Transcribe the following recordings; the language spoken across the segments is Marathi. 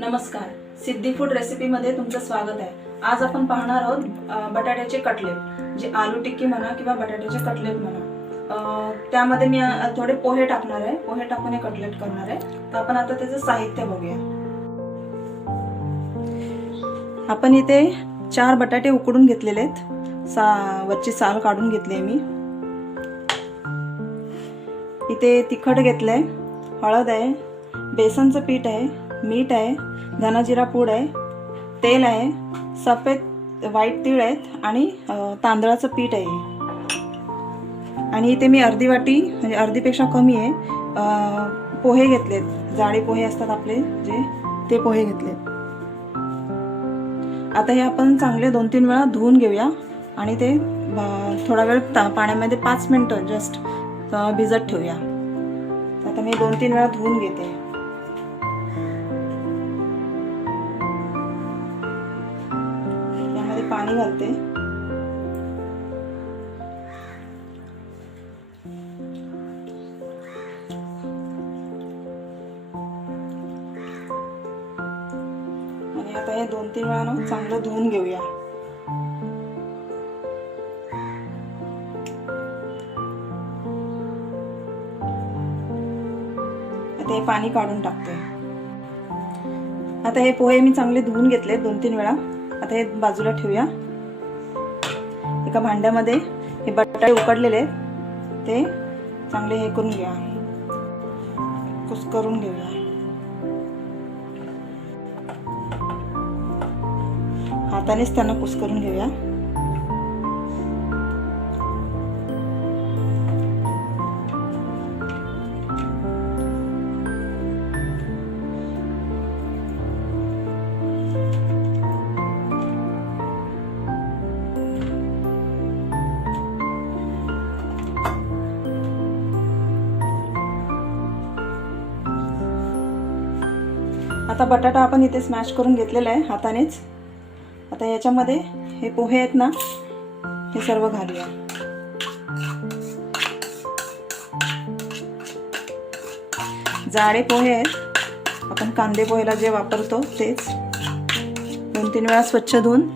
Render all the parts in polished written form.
नमस्कार, सिद्धी फूड रेसिपीमध्ये तुमचं स्वागत आहे। आज आपण पाहणार आहोत बटाट्याचे कटलेट, जे आलू टिक्की म्हणा किंवा बटाट्याचे कटलेट म्हणा। त्यामध्ये मी थोडे पोहे टाकणार आहे, पोहे टाकून हे कटलेट करणार आहे। तर आपण आता त्याचं साहित्य बघूया। आपण इथे 4 बटाटे उकडून घेतलेले आहेत, वरची साल काढून घेतली मी। इथे तिखट घेतलंय, हळद आहे, बेसनचं पीठ आहे, मीठ आहे, धना जिरा पूड आहे, तेल आहे, सफेद व्हाईट तीळ आहेत आणि तांदळाचं पीठ आहे। आणि इथे मी अर्धी वाटी म्हणजे अर्धीपेक्षा कमी आहे पोहे घेतलेत, जाडे पोहे असतात आपले जे, ते पोहे घेतलेत। आता हे आपण चांगले 2-3 वेळा धुवून घेऊया आणि ते थोडा वेळ पाण्यामध्ये 5 मिनिटं जस्ट भिजत ठेवूया। आता मी 2-3 वेळा धुवून घेते। यामध्ये पाणी घालते, आणि आता हे 2-3 वेळा ना चांगलं धुवून घेऊया। आता हे पाणी काढून टाकते। आता हे पोहे मी चांगले धुवून घेतले 2-3 वेळा। आता हे बाजूला ठेवूया। एका भांड्यामध्ये हे बटाटे उकडलेले ते चांगले हे करून घ्या, कुस्करून घेऊया। हातानेच त्यांना कुस्करून घेऊया। आता बटाटा आपण इथे स्मॅश करून घेतलेला आहे हातानेच। आता याच्यामध्ये हे पोहे आहेत ना, हे सर्व घालूया। जाडे पोहे आहेत, आपण कांदे पोहेला जे वापरतो तेच। 2-3 वेळा स्वच्छ धुवून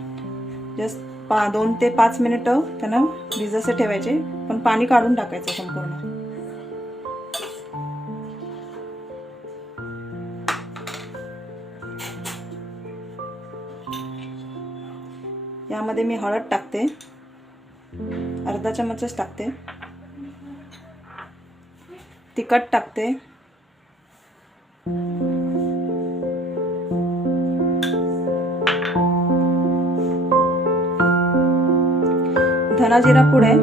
जस्ट 2 ते 5 मिनिटं त्यांना भिजसे ठेवायचे, पण पाणी काढून टाकायचं संपूर्ण। यामध्ये मी हळद टाकते, अर्धा चमचच टाकते, तिखट टाकते, धना जिरा पूड आहे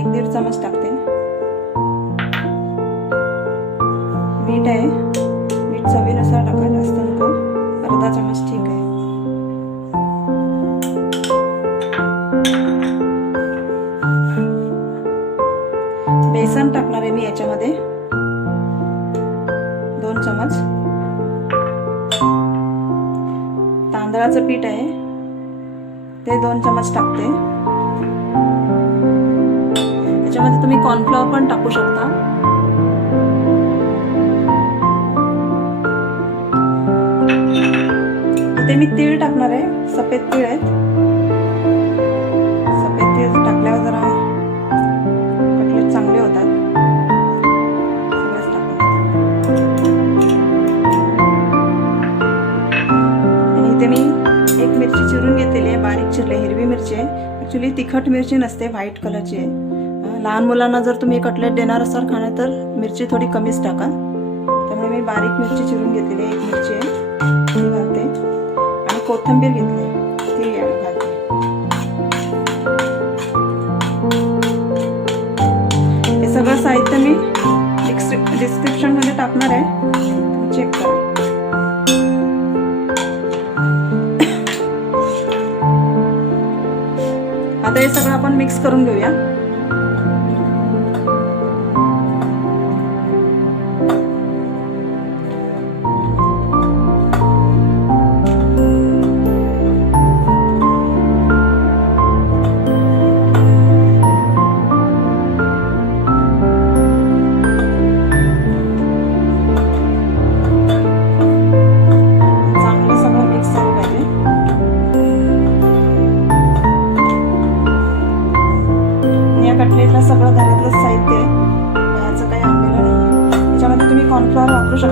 1-1.5 चमच टाकते, मीठ आहे, मीठ चवीनुसार टाका, जास्त नको, अर्धा चमच ठीक आहे। बेसन टाकणार आहे मी याच्यामध्ये 2 चमच, तांदळाचं पीठ आहे ते 2 चमच टाकते। याच्यामध्ये तुम्ही कॉर्नफ्लॉवर पण टाकू शकता। इथे मी तीळ टाकणार आहे, सफेद तीळ आहेत। सफेद तीळ टाकल्यावर जरा चांगले होतात। आणि इथे मी 1 मिरची चिरून घेतलेली आहे, बारीक चिरले, हिरवी मिरची आहे। ॲक्च्युली तिखट मिरची नसते, व्हाईट कलरची आहे। लहान मुलांना जर तुम्ही कटलेट देणार असाल खाण्यात तर मिरची थोडी कमीच टाका। त्यामुळे मी बारीक मिरची चिरून घेतलेली आहे, 1 मिरची आहे ती घालते, आणि कोथिंबीर घेतली ती घालते। सगळं साहित्य मी डिस्क्रिप्शन मध्ये टाकणार आहे, चेक करा। आता हे सगळं आपण मिक्स करून घेऊया।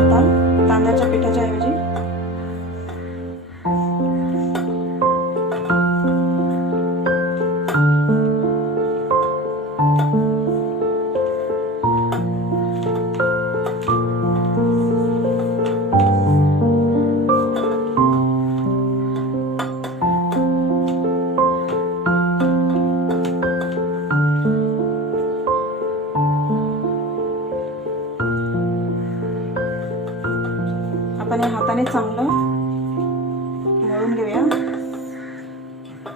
आता तांदळाच्या पिठाच्या ऐवजी आपण हे हाताने चांगलं मळून घेऊया.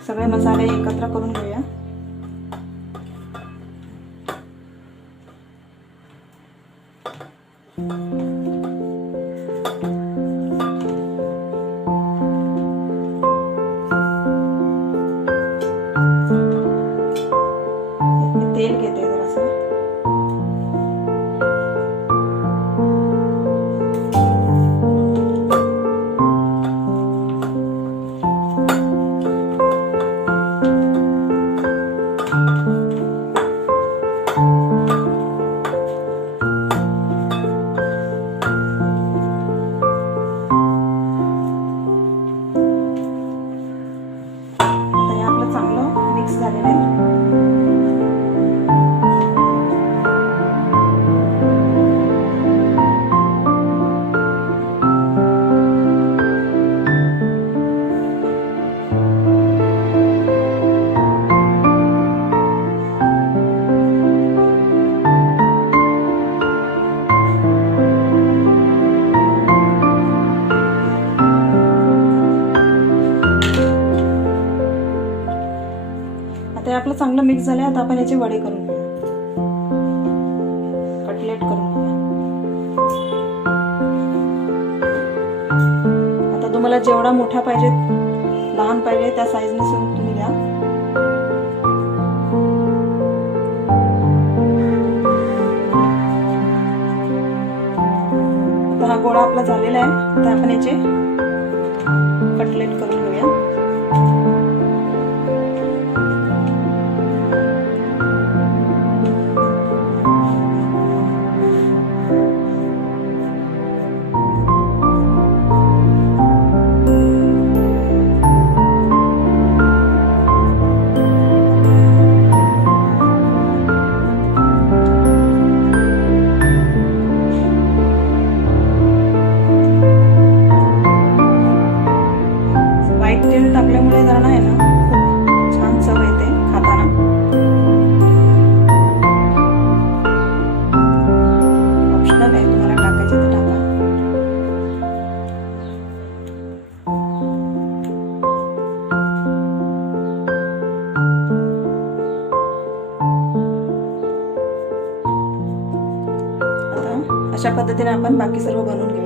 सगळे मसाले एकत्र करून घेऊया. तेल घेते जरासं. झालेलं आहे. ते आपलं चांगलं मिक्स झालं. आता आपण याचे वडे करून घेऊया, कटलेट करून घेऊया. आता तुम्हाला जेवढा मोठा पाहिजे, लहान पाहिजे त्या साईजने तुम्ही घ्या. आता हा गोळा आपला झालेला आहे. आता आपण याचे कटलेट करून घेऊया. तेल टाकल्यामुळे जरा आहे ना खूप छान चव येते खाताना. ऑप्शनल आहे, तुम्हाला टाकायचे तर टाका. आता अशा पद्धतीने आपण बाकी सर्व बनवून घेऊया.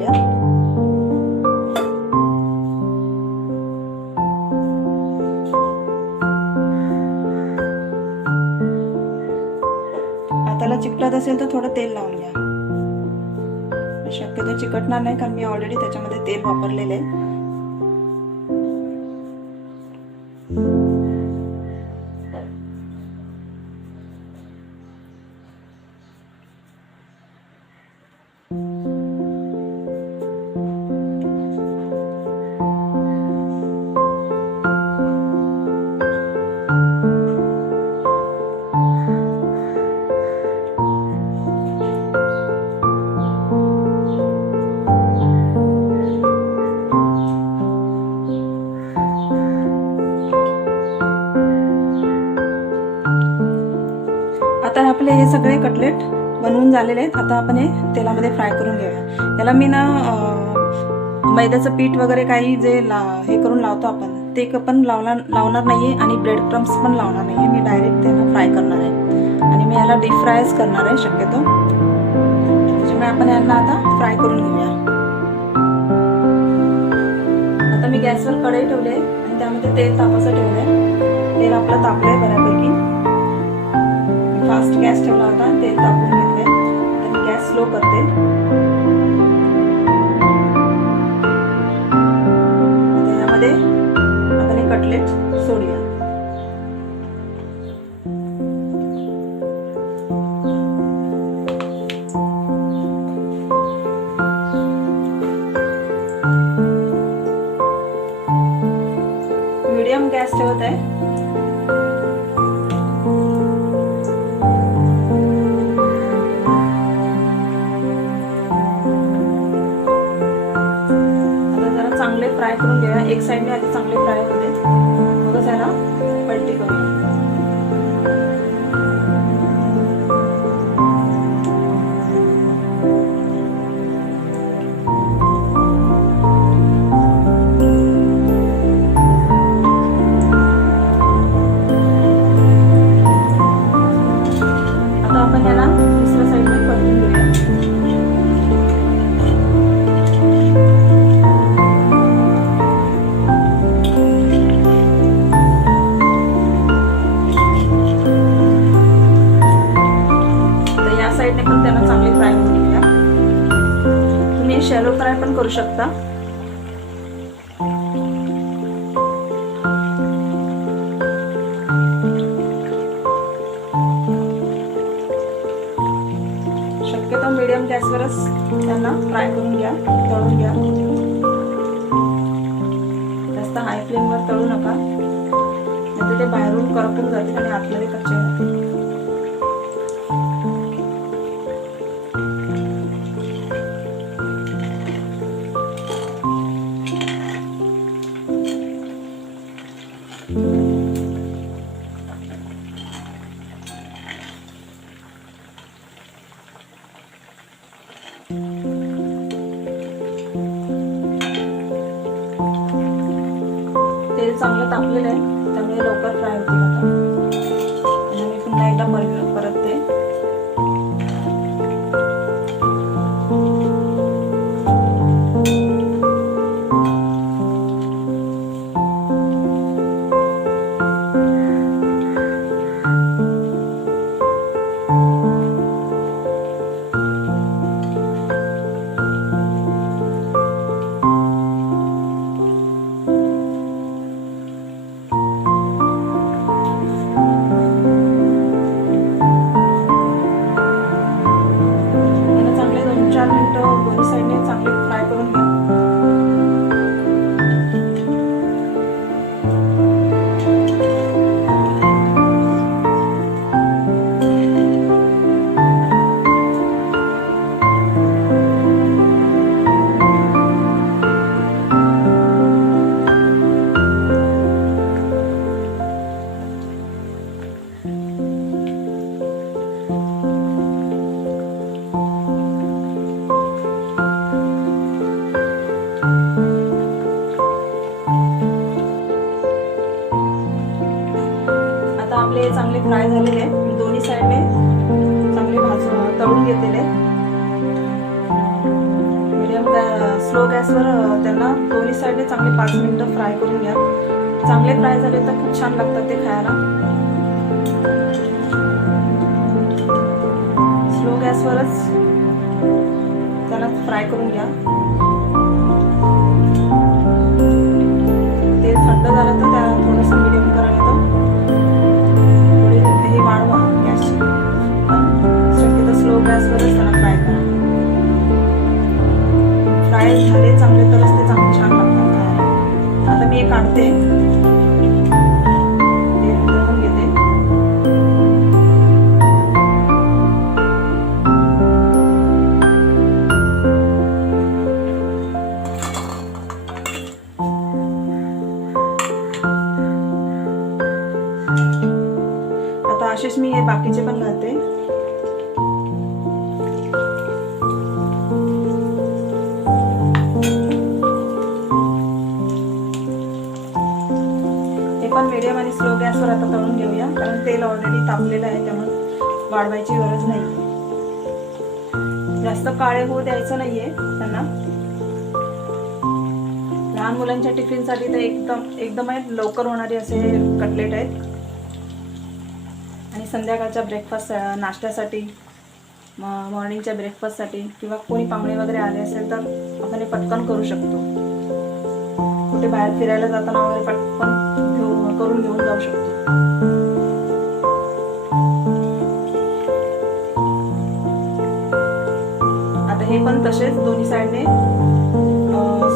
हाताला चिकटत असेल तर थोडं तेल लावून घ्या. शक्यतो चिकटणार नाही, कारण मी ऑलरेडी त्याच्यामध्ये तेल वापरलेले आहे. आता आपले हे सगळे कटलेट बनवून झालेले आहेत. आता आपण हे तेलामध्ये फ्राय करून घेऊया. याला मी ना मैद्याचं पीठ वगैरे काही जे हे करून लावतो आपण, ते पण लावणार नाहीये आणि ब्रेड क्रम्स पण लावणार नाहीये. मी डायरेक्ट त्याला फ्राय करणार आहे आणि मी याला डीप फ्रायच करणार आहे शक्यतो. त्याच्यामुळे आपण यांना आता फ्राय करून घेऊया. आता मी गॅसवर कढई ठेवले आणि त्यामध्ये तेल तापायचं ठेवलंय. तेल आपलं तापलंय बऱ्यापैकी. फास्ट गॅस ठेवला होता, तेल तापवून घेतले. तर मी गॅस स्लो करते. आता यामध्ये आपण हे कटलेट सोडूया. ठेवत आहे. आता जरा चांगले फ्राय करून घेऊया. एक साईडने आधी चांगले फ्राय होऊ दे, मग त्याला पलटी करूया. आपण याला दुसऱ्या साईडने परतून घेऊया. तर या साईडने पण त्याला चांगले फ्राय करून घेऊया. तुम्ही शॅलो फ्राय पण करू शकता. शक्यतो मीडियम गॅसवरच त्यांना फ्राय करून घ्या, तळून घ्या. जास्त हाय फ्लेमवर तळू नका, नाहीतर ते बाहेरून करपून जाते आणि आतमध्ये कच्चे राहते. तेल चांगलं तापलेलं आहे, त्यामुळे लवकर फ्राय होतील. आता आणि मी पुन्हा एकदा परतते. दोन्ही साईडने चांगले फ्राय करून घ्या. आपले चांगले फ्राय झालेले आहेत. दोन्ही साईडने चांगले तळून घेतलेले. मीडियम स्लो गॅसवर त्यांना दोन्ही साईडने चांगले 5 मिनिटं फ्राय करून घ्या. चांगले फ्राय झाले तर खूप छान लागतात ते खायला. स्लो गॅसवरच त्याला फ्राय करून घ्या. ते थंड झालं तर त्याला थोडंसं मीडियम करा, हे वाढवा गॅसची. शक्यतो स्लो गॅसवरच त्याला फ्राय करा. फ्राय झाले चांगले तरच ते चांगले छान लागतात खायला. आता मी हे काढते, ते तळून घेते. आता असेच मी हे बाकीचे पण घालते. हे पण मीडियम आणि स्लो गॅसवर आता तळून घेऊया, कारण तेल ऑलरेडी तापलेलं आहे, त्यामुळे वाढवायची गरज नाही. जास्त काळे होऊ द्यायचं नाहीये त्यांना. लहान मुलांच्या टिफिनसाठी तर एकदम लवकर होणारे असे कटलेट आहेत. आणि संध्याकाळच्या ब्रेकफास्ट नाश्त्यासाठी, मॉर्निंगच्या ब्रेकफास्टसाठी, किंवा कोणी पाहुणे वगैरे आले असेल तर आपण हे पटकन करू शकतो. कुठे बाहेर फिरायला जाताना वगैरे पटकन करून घेऊन जाऊ शकतो. आता हे पण तसेच दोन्ही साईडने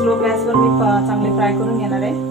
स्लो गॅसवर मी चांगले फ्राय करून घेणार आहे.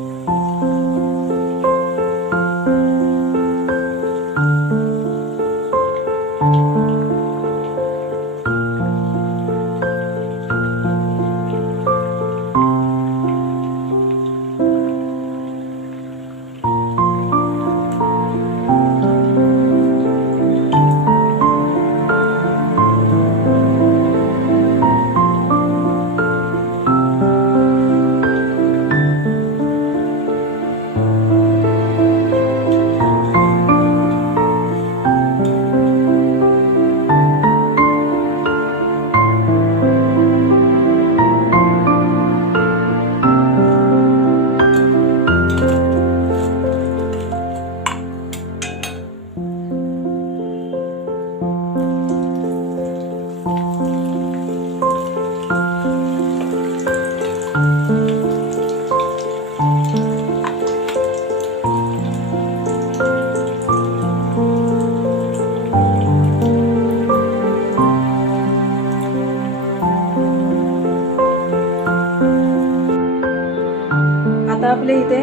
आपले इथे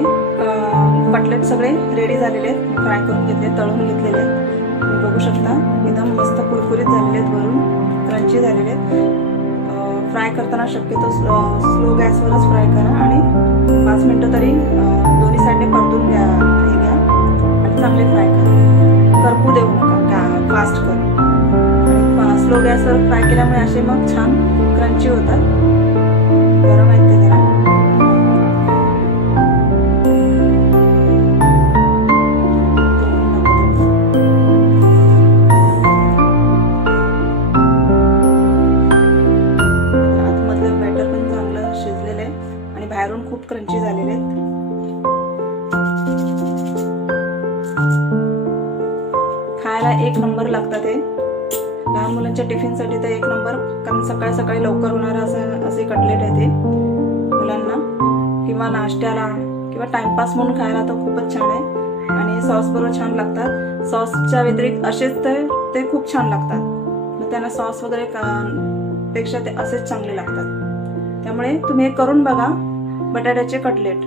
कटलेट सगळे रेडी झालेले आहेत. फ्राय करून घेतले, तळून घेतलेले आहेत. तुम्ही बघू शकता एकदम मस्त कुरकुरीत झालेले आहेत, वरून क्रंची झालेले आहेत. फ्राय करताना शक्यतो स्लो गॅसवरच फ्राय करा आणि 5 मिनटं तरी दोन्ही साईडने परतून घ्या आणि चांगले फ्राय करा. करपू देऊ नका, फास्ट करून. आणि स्लो गॅसवर फ्राय केल्यामुळे असे मग छान क्रंची होतात. गरम आहेत ते जरा. आतमधलं बॅटर पण चांगलं शिजलेलं आहे आणि बाहेरून खूप क्रंची झालेले आहेत. खायला एक नंबर लागतात हे. लहान मुलांच्या टिफिनसाठी तर एक नंबर, कारण सकाळी सकाळी लवकर होणारं असे कटलेट आहे ते. मुलांना किंवा नाश्त्याला किंवा टाइमपास म्हणून खायला तर खूपच छान आहे. आणि सॉस बरोबर छान लागतात. सॉसच्या व्यतिरिक्त असेच ते खूप छान लागतात. मग त्यांना सॉस वगैरे पेक्षा ते असेच चांगले लागतात. त्यामुळे तुम्ही हे करून बघा, बटाट्याचे कटलेट.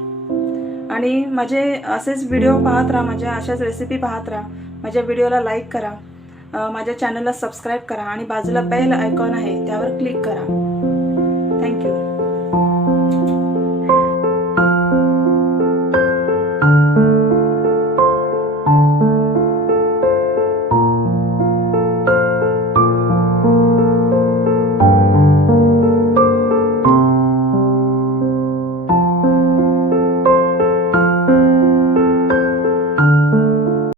आणि माझे असेच व्हिडिओ पाहत राहा, माझ्या अशाच रेसिपी पाहत राहा. माझ्या व्हिडिओला लाईक करा, माझ्या चॅनलला सबस्क्राईब करा आणि बाजूला बेल आयकॉन आहे त्यावर क्लिक करा.